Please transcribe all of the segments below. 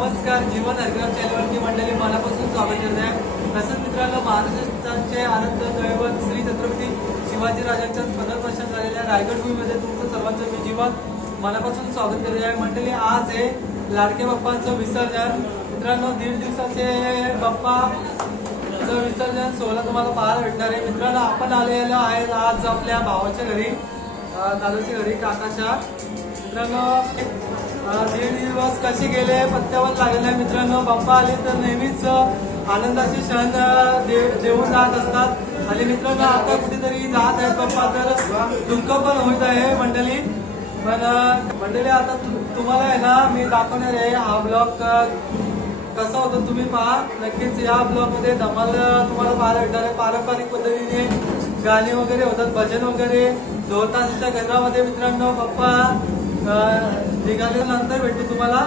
नमस्कार, जीवन हरग्राम चॅनलवरती मंडळी मनापासून स्वागत करत आहे। तसंच मित्रांनो, महाराष्ट्राचे आनंद दैवत श्री छत्रपती शिवाजी राजांच्या 15 वर्षात झालेल्या रायगड भूमीमध्ये तुमचं सर्वांचं मी जीवन मनापासून स्वागत करत आहे। मंडळी, आज आहे लाडके बाप्पांचं विसर्जन। मित्रांनो, 1.5 दिवसाचे बाप्पाचं विसर्जन सोहळा तुम्हाला पाहायला भेटणार आहे। मित्रांनो, आपण आलेलो आहे आज आपल्या भावाच्या घरी, दादाच्या घरी, काकाच्या। मित्रांनो, 1.5 दिवस कसे गेले पत्त्यावर लागले आहे। मित्रांनो, बाप्पा आले तर नेहमीच आनंदाचे क्षण देऊन जात असतात। आणि मित्रांनो, आता कुठेतरी जात आहेत बाप्पा, तर दुःख पण होत आहे मंडळी। पण मंडळी, आता तुम्हाला आहे ना, मी दाखवणार आहे हा ब्लॉग कसा होता, तुम्ही पहा नक्कीच। या ब्लॉग मध्ये धमाल तुम्हाला पाहायला भेटणार आहे। पारंपरिक पद्धतीने गाणे वगैरे होतात, भजन वगैरे, ढोल-ताशाच्या गजरामध्ये मित्रांनो बाप्पा निघाल्यानंतर भेटू तुम्हाला।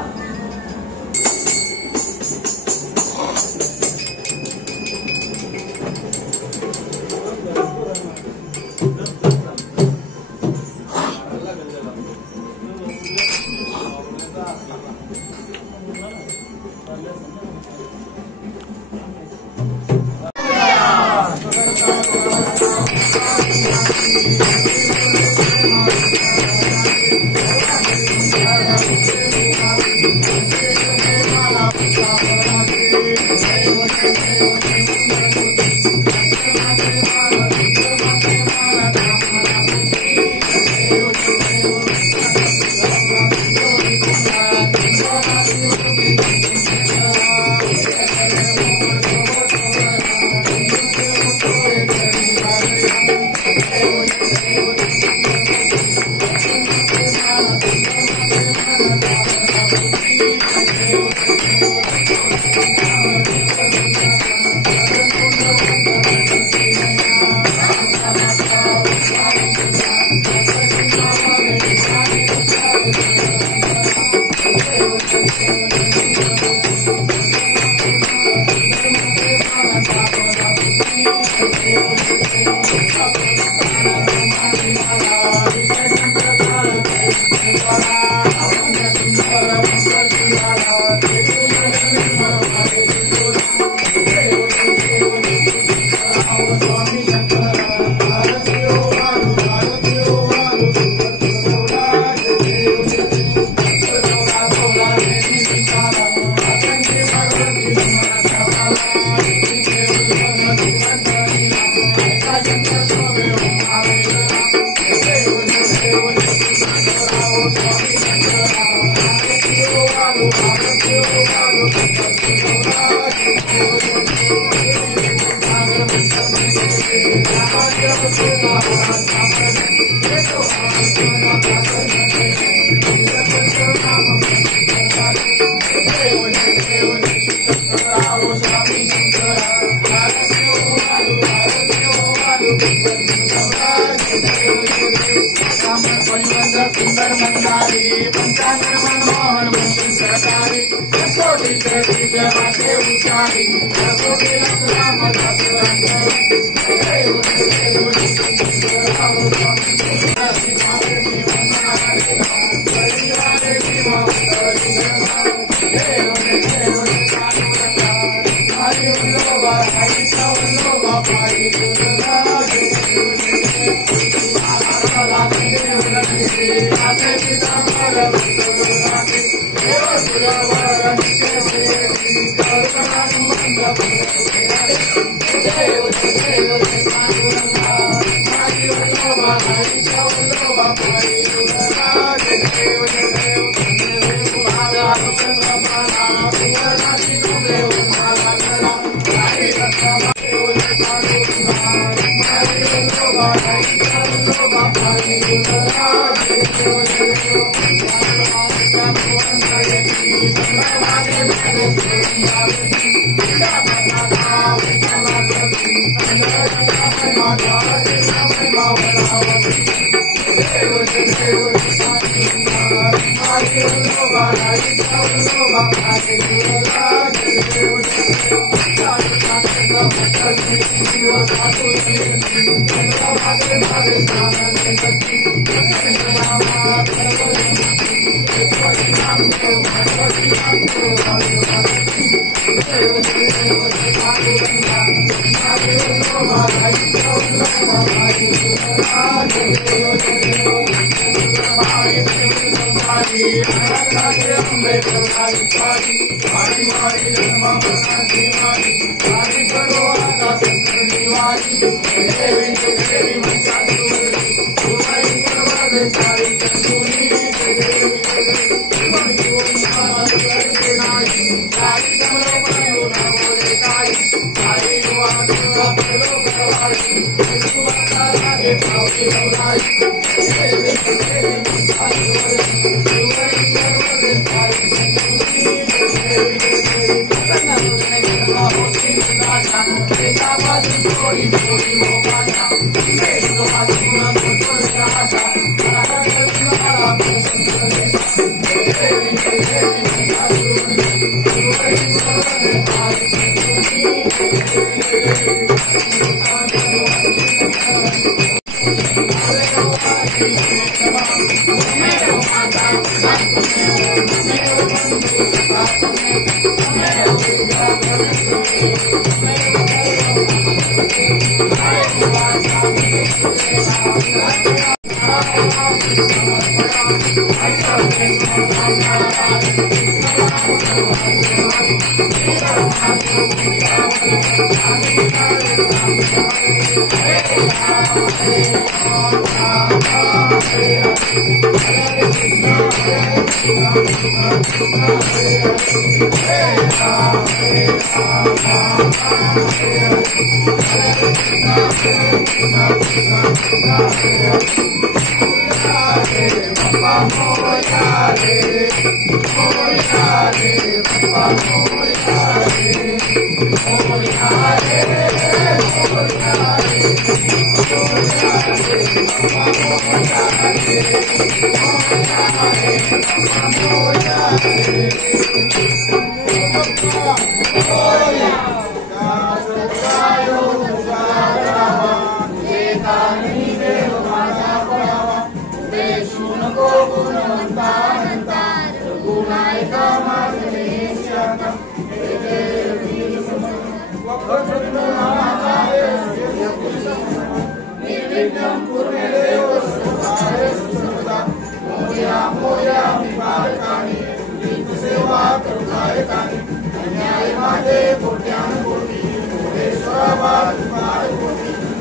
Thank you.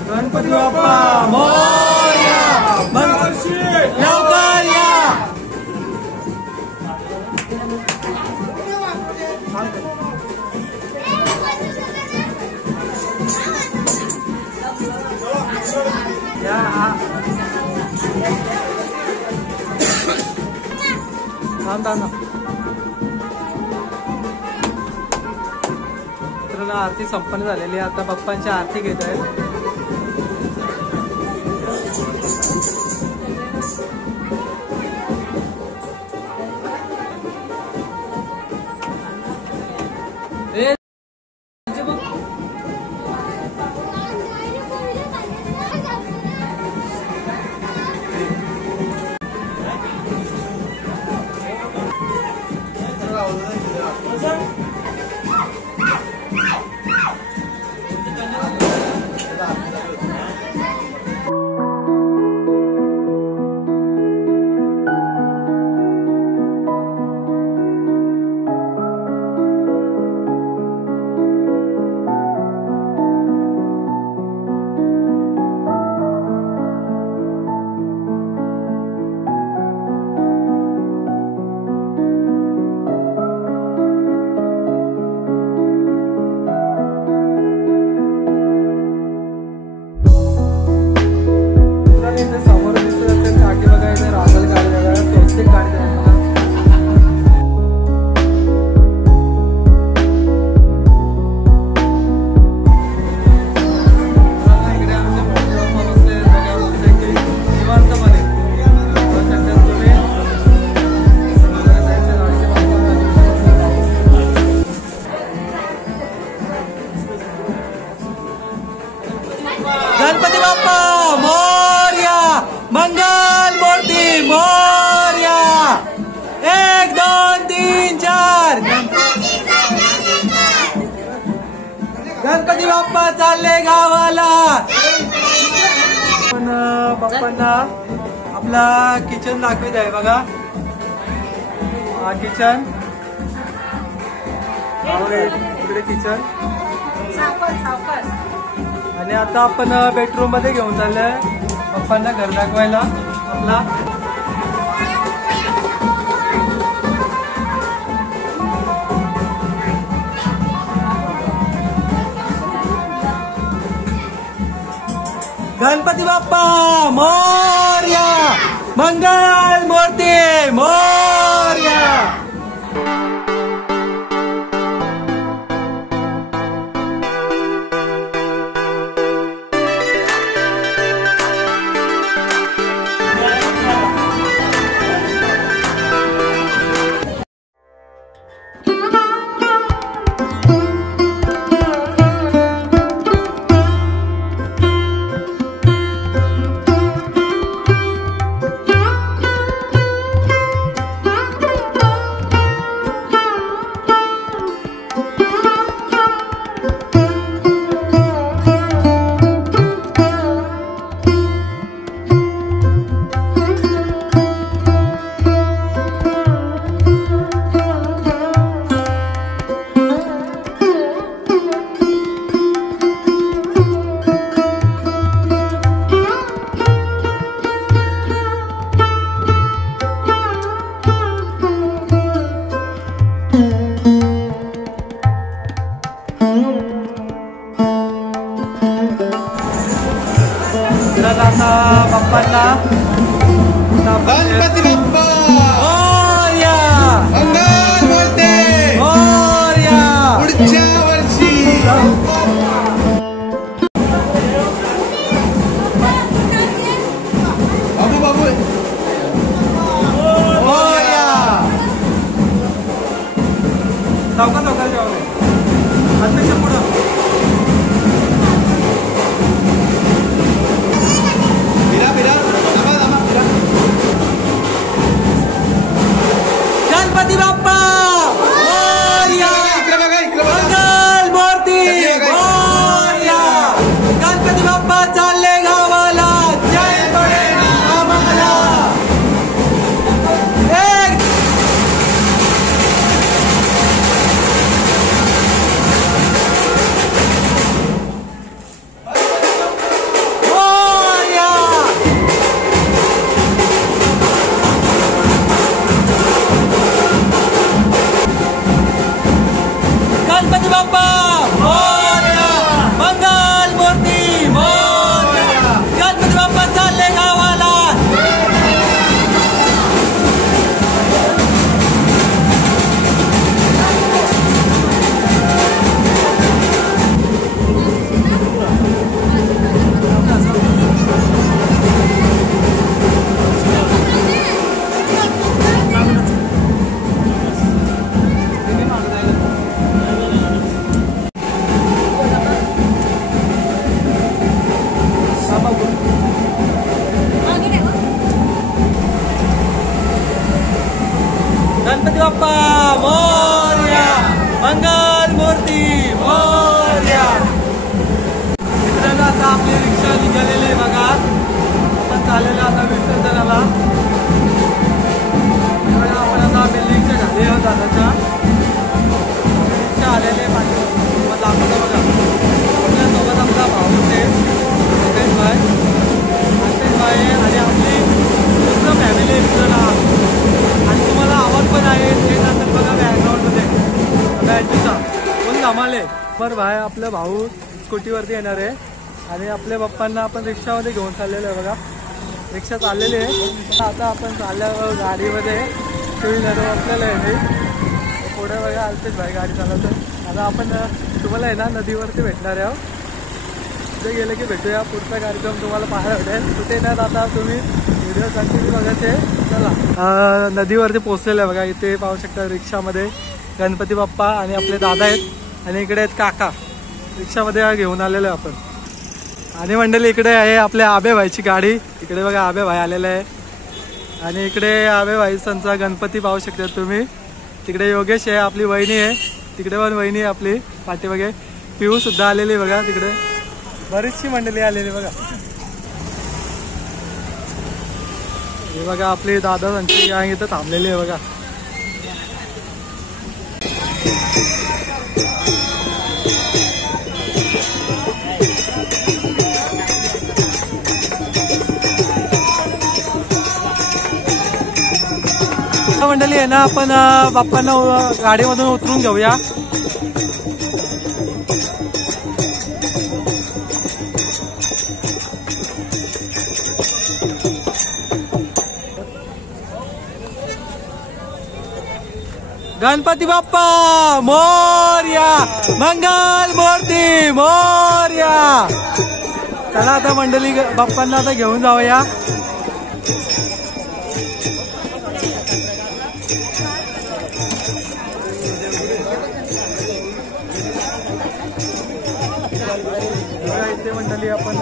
गणपती बाप्पा मोरया, मंगळवर्षी लवकर या. मित्रांनो, आरती संपन्न झालेली आहे. आता बाप्पांची आरती घेत आहेत. गणपती बाप्पा चालले गावाला. पण बाप्पांना आपला किचन दाखवित आहे बघा. हा किचन, इकडे किचन. आणि आता आपण बेडरूम मध्ये घेऊन चाललोय बाप्पांना घर दाखवायला आपला. गणपती बाप्पा मोरया, मंगल मूर्ती मोरया. बाप्पांना गणपती बाप्पा मोरया, मंगल मूर्ती मोरया. पुढच्या वर्षी. बाबू बाबू मोरया. चौका चौका जाऊ अध्यक्ष पुढं. गणपती बाप्पा मोरया, मंगल मूर्ती मोरया. गणपती बाप्पा चालले गावाला, जय भोलेनाथ आम्हाला. मोरया. गणपती बाप्पा मोरया, मंगल मूर्ती मोरया. गणपती बाप्पा चालले गावाला. गणपती बाप्पा मोरया, मंगल मूर्ती मोरया. मित्रांनो आता आपली रिक्षा निघालेली आहे बघा. आपण चाललेलो आता विसर्जनाला. आपण आता बिल्डिंगच्या खाली आहोत दादाच्या. रिक्षा आलेली आहे पाठीवर दाखवतो बघा. आपल्यासोबत आपला भाऊ आहे अंकित भाई आणि आपली पूर्ण फॅमिली मित्रांनो. आणि तुम्हाला आवाज पण आहे ते नंतर बघा बॅकग्राऊंडमध्ये बॅटरीचा कोण धमाले. बरं भाई आपलं भाऊ स्कूटीवरती येणार आहे आणि आपल्या बाप्पांना आपण रिक्षामध्ये घेऊन चाललेलो आहे बघा. रिक्षा चाललेली आहे. आता आपण चालल्यावर गाडीमध्ये टू व्हीलर बसलेलं आहे मी. पुढे बघा आलतेच भाई गाडी चालवतं. आता आपण तुम्हाला आहे ना नदीवरती भेटणार आहे. तिथे गेले की भेटूया. पुढचा कार्यक्रम तुम्हाला पाहायला भेटेल. कुठे नाही आता तुम्ही व्हिडिओ कंटिन्यू बघायचे. चला नदीवरती पोहोचलेलं आहे बघा. इथे पाहू शकता रिक्षामध्ये गणपती बाप्पा आणि आपले दादा आहेत आणि इकडे आहेत काका. रिक्षामध्ये घेऊन आलेलो आहे आपण. आणि मंडळी इकडे आहे आपल्या आबे भाईची गाडी. इकडे बघा आबे भाई आलेले आहे आणि इकडे आबे भाईचा गणपती पाहू शकता तुम्ही. तिकडे योगेश आहे आपली वहिनी आहे. तिकडे पण वहिनी आहे आपली पाठीमागे. पिऊ सुद्धा आलेली बघा, तिकडे बरीचशी मंडळी आलेली बघा. हे बघा आपले दादा त्यांची गँग इथं थांबलेली आहे बघा. मंडळी आहे ना, आपण बाप्पांना गाडीमधून उतरून घेऊया. गणपती बाप्पा मोरया, मंगल मूर्ती मोरया. चला आता मंडळी बाप्पांना आता घेऊन जाऊया. इथे मंडळी आपण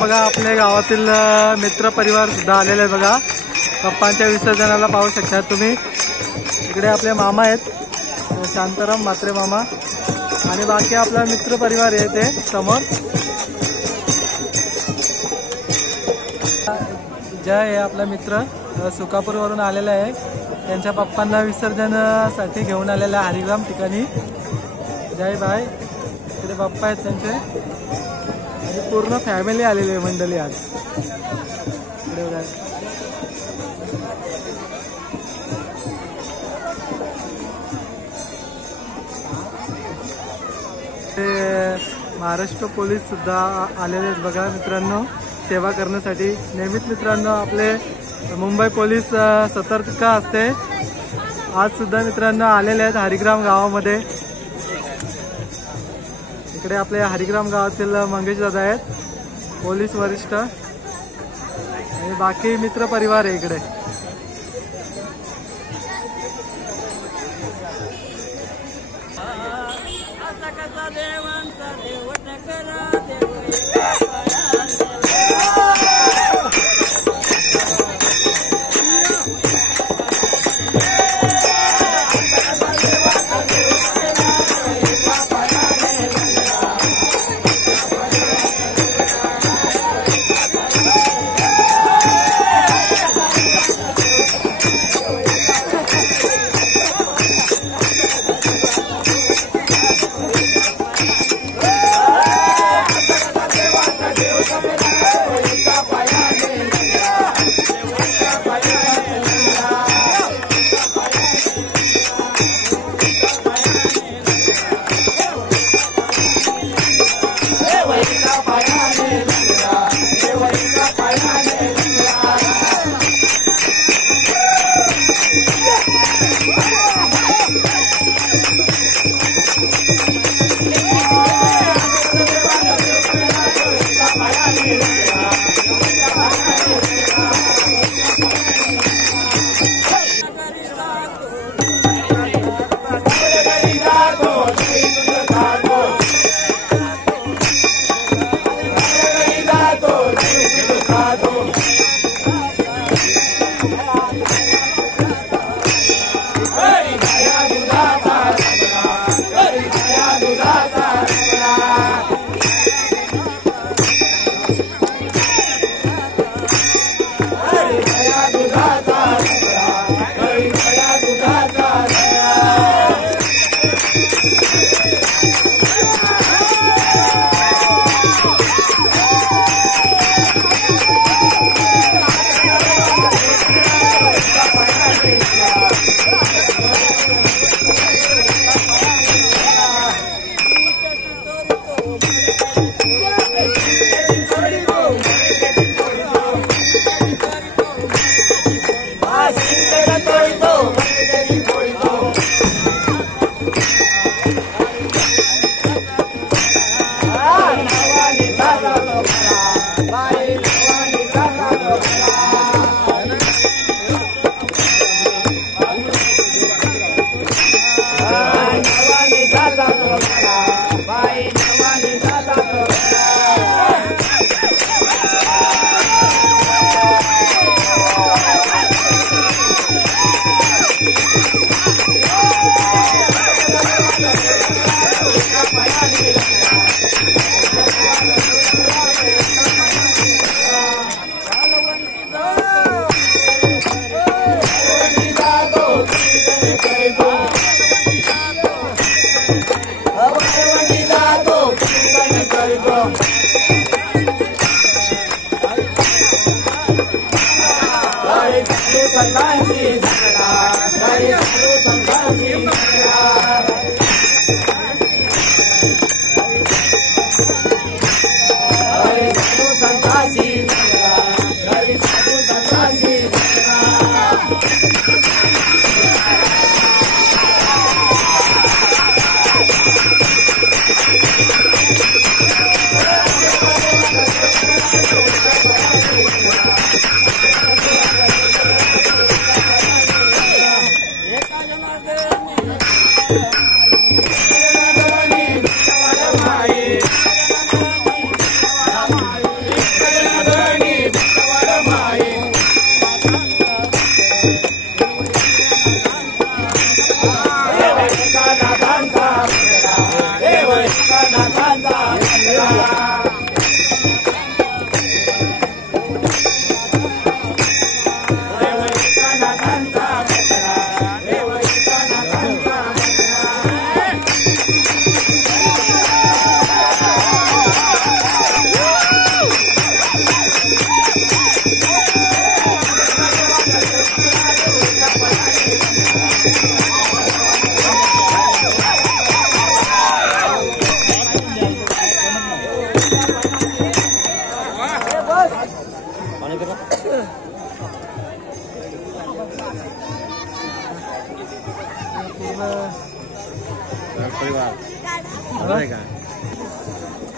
बघा आपल्या गावातील मित्र परिवार सुद्धा आलेले आहे बघा. बाप्पांच्या विसर्जनाला पाहू शकता तुम्ही. इकडे आपले मामा आहेत, शांताराम म्हात्रे मामा, आणि बाकी आपला मित्र परिवार आहे ते समोर. जय हे आपला मित्र सुकापूरवरून आलेला आहे. त्यांच्या बाप्पांना विसर्जनासाठी घेऊन आलेला आहे हरिग्राम ठिकाणी. जय बाय. इकडे बाप्पा आहेत त्यांचे, पूर्ण फॅमिली आलेली आहे मंडळी आज. महाराष्ट्र पोलीस सुद्धा आलेले आहेत बघा मित्रांनो, सेवा करण्यासाठी. नेहमीच मित्रांनो आपले मुंबई पोलीस सतर्कता असते. आज सुद्धा मित्रांनो आलेले आहेत हरिग्राम गावामध्ये. इकडे आपले हरिग्राम गावातील मंगेश दादा आहेत, पोलीस वरिष्ठ, आणि बाकी मित्र परिवार आहे इकडे. दुधाचा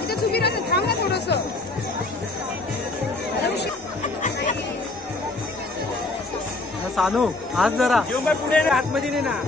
इथे तुम्ही राहता थांब ना थोडस सानू आज जरा पुढे आतमध्ये नाही ना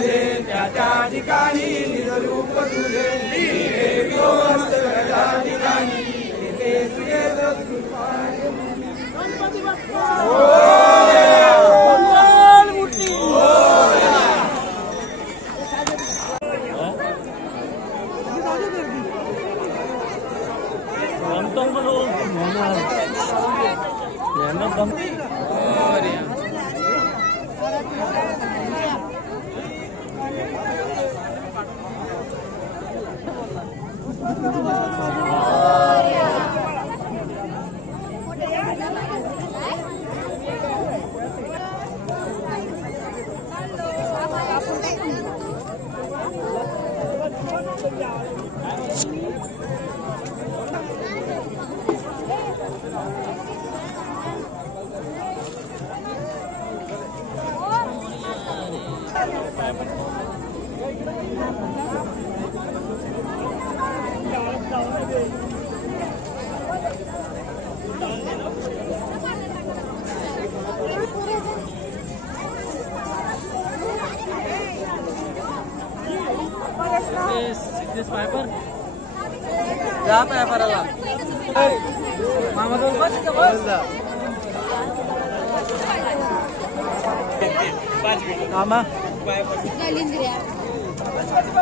माझे त्या त्या ठिकाणी निजरूप तुझे मी भेटलो मस्तक त्या ठिकाणी येथे तुझे सत्कृपा गणपती बाप्पा मंगलमूर्ती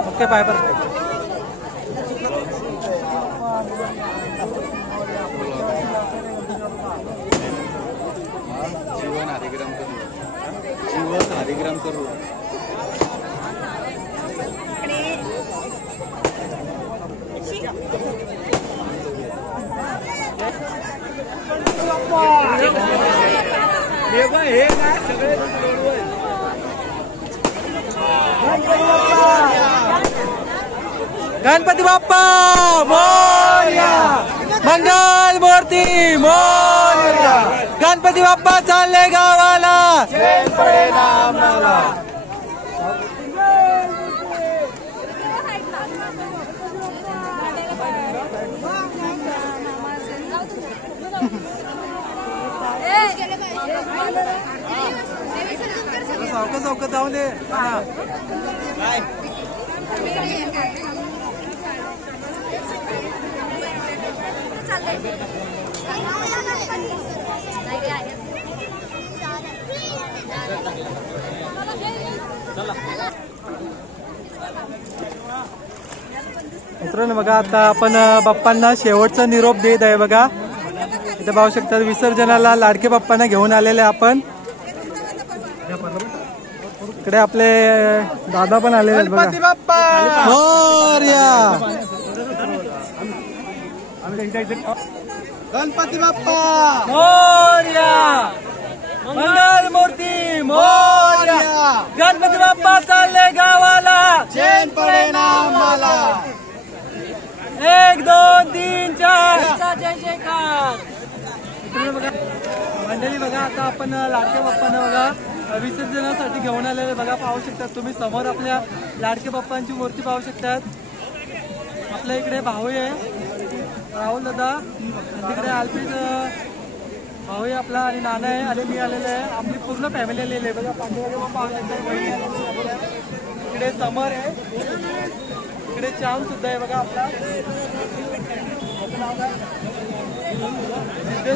ओके पाय पर जीवन हरिग्राम करू गणपती बाप्पा मोरया मंगल मूर्ती मोरया गणपती बाप्पा चालले गावाला चैन पडे ना आम्हाला सावकाश सावकाश जाऊ दे मित्रांनो बघा आता आपण बाप्पांना शेवटचा निरोप देत आहे बघा. इथे पाहू शकता विसर्जनाला लाडके बाप्पांना घेऊन आलेले आपण. इकडे आपले दादा पण आलेले आहेत बघा. मोरया गणपती बाप्पा मोरया मंगल मूर्ती मोरया गणपती बाप्पा चालले गावाला चैन पडे ना आम्हाला 1 2 3 4 जय जयकार. बघा मंडळी बघा आता आपण लाडके बाप्पांना बघा विसर्जनासाठी घेऊन आलेले बघा. पाहू शकतात तुम्ही समोर आपल्या लाडके बाप्पांची मूर्ती पाहू शकतात. आपल्या इकडे भाऊ आहे राहुल दादा, तिकडे आलपीच भाऊ आहे आपला आणि नाना आहे आणि मी आलेलो आहे. आपली पूर्ण फॅमिली आलेली आहे बघा. पांडुरंग बाप्पा आलेले इकडे समर आहे, इकडे चाम सुद्धा आहे बघा आपला.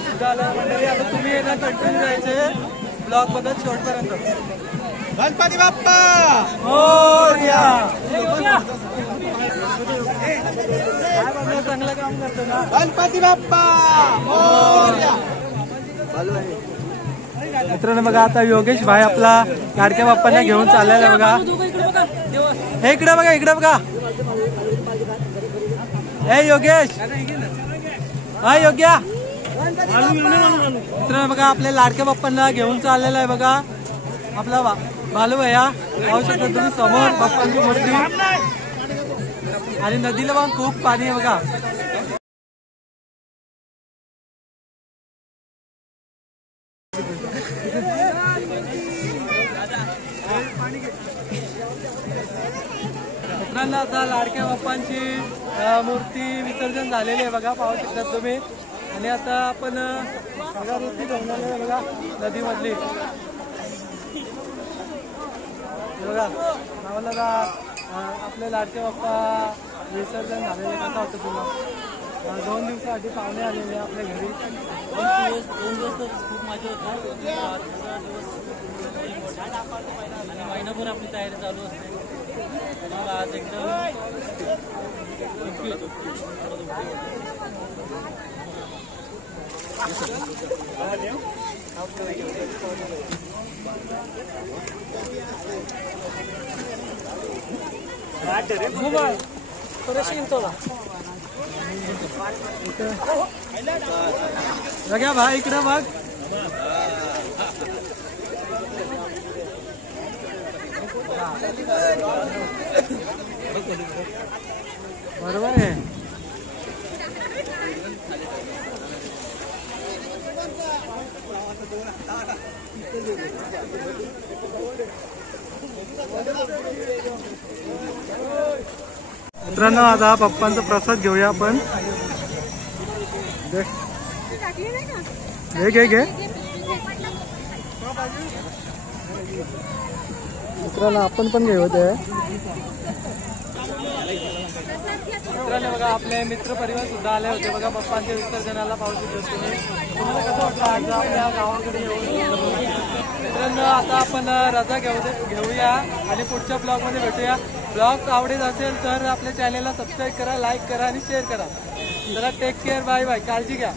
सुद्धा आला मंडळी. आता तुम्ही येणार कंटिन्यू जायचे ब्लॉग बघत शेवटपर्यंत. गणपती बाप्पा मोरया चांगलं काम करतो ना. गणपती बाप्पा मोरया. मित्रांनो बघा आता योगेश भाई आपला लाडक्या बाप्पांना घेऊन चाललेला आहे बघा. इकडे बघा इकडे बघा. हे योगेश हा योग्या मित्रांनो बघा आपल्या लाडक्या बाप्पांना घेऊन चाललेला आहे बघा आपला बालू भैया. पाहू शकता तुम्ही समोर बाप्पांची मूर्ती आणि नदीला पण खूप पाणी आहे बघा. मित्रांनो आता लाडक्या बाप्पांची मूर्ती विसर्जन झालेली आहे बघा. पाहू शकता तुम्ही. आणि आता आपण बघा मूर्ती घेऊन आलेली आहे बघा नदीमधली. बघा मावला आपले लाडके बाप्पा विसर्जन झालेले कसं होतं तुला 2 दिवसासाठी पाहुणे आलेले आपल्या घरी 2 दिवस तर खूप मजा होती. आणि महिनाभर आपली तयारी चालू असते. मग आज एकदम बघा भाई इकडं बघ बरोबर आहे. मित्रांनो आता पप्पांचा प्रसाद घेऊया आपण. घे घे मित्रांनो आपण पण घेऊ ते. मित्रांनो बघा आपले मित्र परिवार सुद्धा आले होते बघा पप्पांच्या विसर्जनाला पाहू शकतो तुम्ही. तुम्हाला कसं वाटतं आज आपल्या गावाकडे येऊन. मित्रांनो आता आपण रजा घेऊया आणि पुढच्या ब्लॉगमध्ये भेटूया. ब्लॉग आवडत असेल तर आपल्या चॅनलला सबस्क्राईब करा, लाईक करा आणि शेअर करा. जरा टेक केअर, बाय बाय, काळजी घ्या.